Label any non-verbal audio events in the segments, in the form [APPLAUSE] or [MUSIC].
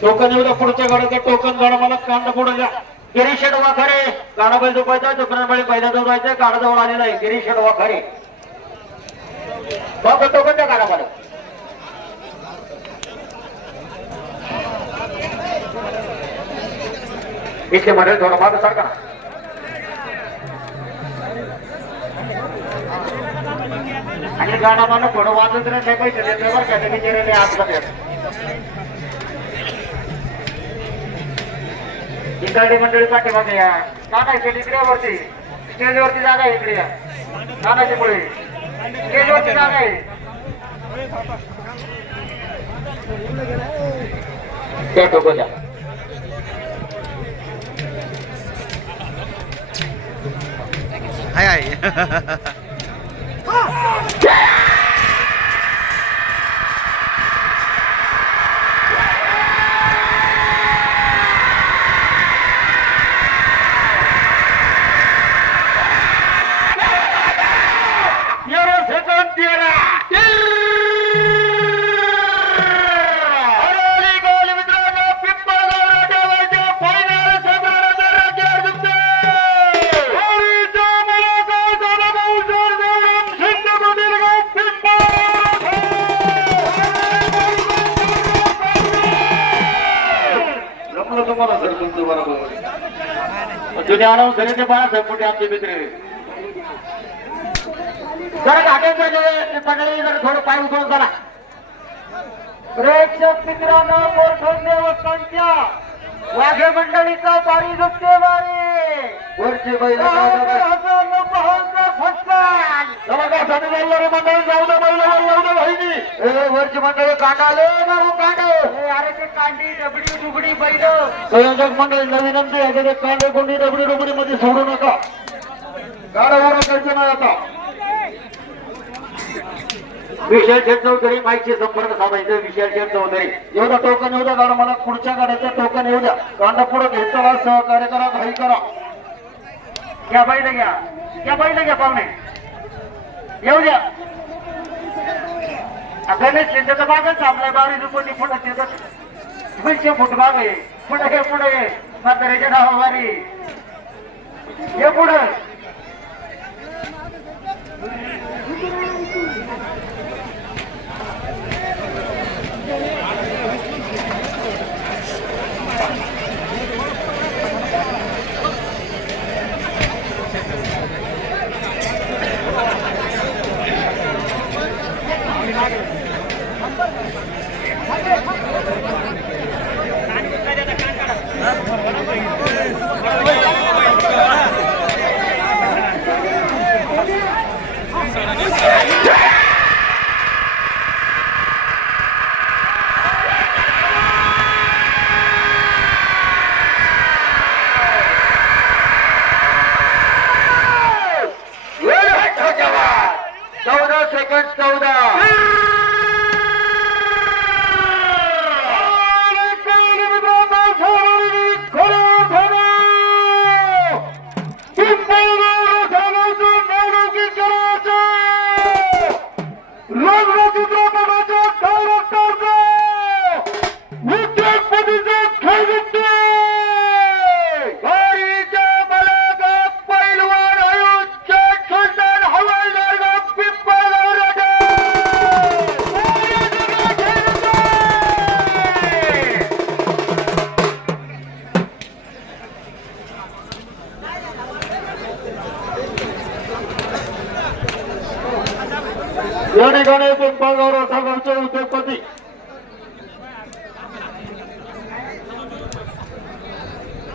Token येऊ द्या पुढच्या गाड्याचं टोकन गाडा मला कांड पुढे द्या. गिरीश वाखारे गाडाबाई झोपायचा दुकानबाई पहिल्या जवळ जायचं गाडाजवळ आलेला आहे. गिरीश वाखारे बघ टोकन द्या गाडा इथे म्हणेल थोडं मागं सारखा आणि गाणं मला थोडं वाजत नाही ते पैसे देत नाही बरं का ते बिचारे आतमध्ये इकडे मंडळी पाठीमागे या. नानाची इकडे वरती. स्टेजवरती जागा आहे इकडे या. नानाची मुळे. स्टेजवरती जागा आहे. त्या टोकोच्या हाय हाय. [LAUGHS] आणावं घरी ते मोठे आमचे मित्र. जरा घाटायचं मंडळी जरा थोडं पाय उचलून करा प्रेक्षक मित्रांनो मोठं देवस्थानच्या वाघे मंडळीचा पाणी झुकते वारे. वरचे बैल ए वरची मंडळी कांडाले ना हो कांडे. अरे ते कांडी डबडी डुबडी बैल. संयोजक मंडळी नवीन आमचे आहे ते कांडे कोंडी डबडी डुबडी मध्ये सोडू नका. गाडा करायचं नाही आता. विशाल शेठ चौधरी माईकशी संपर्क साधायचा विशाल शेठ चौधरी येऊ द्या टोकन येऊ द्या गाडा मला पुढच्या गाड्याचं टोकन येऊ द्या. कांदा पुढे घेतला सहकार्य करा घाई करा. घ्या बाईला घ्या. घ्या बाईला घ्या पाहुणे. येऊ द्या. आपल्याला शेताचा बागच आपल्या बारी दुपटी पुढे शेतात दोनशे फूट बाग आहे पुढे हे पुढे ये म्हाताऱ्याच्या नावावारी हे पुढे. 官收的。गौरव पिंपळगाव उद्योगपती.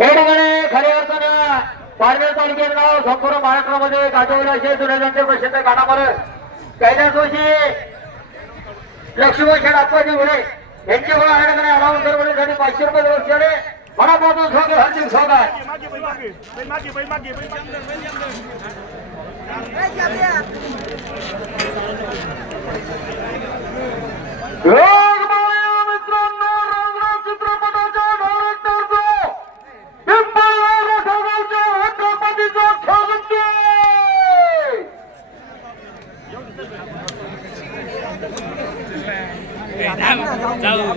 या ठिकाणी खऱ्या अर्थानं पारनेर तालुक्यात नाव संपूर्ण महाराष्ट्रामध्ये गाजवलं असे जुन्याचे प्रसिद्ध गाणावर कैलास जोशी लक्ष्मण शेठ अप्पाजी घोडे यांची मला या ठिकाणी अनाऊन्स करण्यासाठी पाचशे रुपये वर्ष मनापासून स्वागत. हार्दिक स्वागत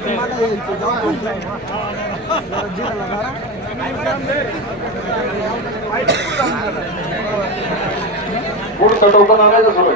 मागे बैल मागे बैल मागे पुढचं टोकन आणायचं सुरू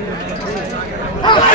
Ah!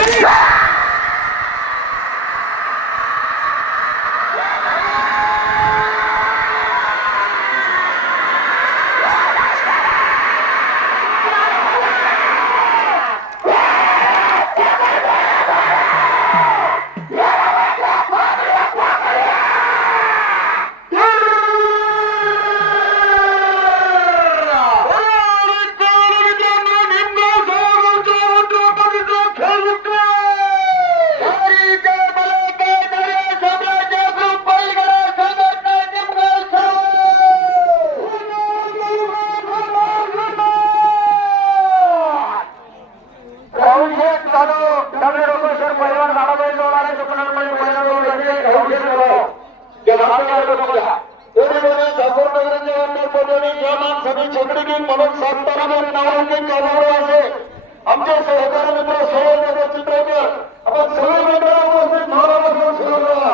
पदवी जवान सभी छकडी म्हणून सातारामध्ये नावांकित कामावर असे आमचे सहकारी मित्र सोहळ चित्रकर आपण सगळे मंडळ उपस्थित महाराष्ट्र सुरू करा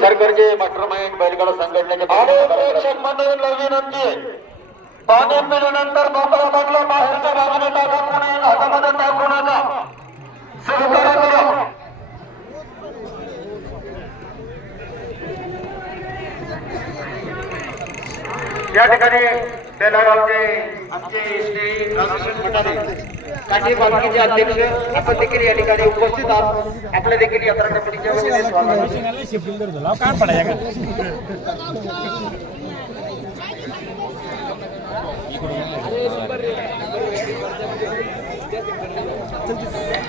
सरकारचे मास्टर माइंड बैलगाडा संघटनेचे प्रेक्षक मंडळीला विनंती आहे. पाणी पिल्यानंतर मोकळा बाटला बाहेरच्या बाजूने टाका कोणी हातामध्ये टाकू नका. सहकार्य करा या ठिकाणी बेलागावचे आमचे श्री रामकृष्ण भटारे काठी पालखीचे अध्यक्ष आपण देखील या ठिकाणी उपस्थित आहात. आपल्या देखील यात्रा कमिटीच्या वतीने स्वागत. आहे.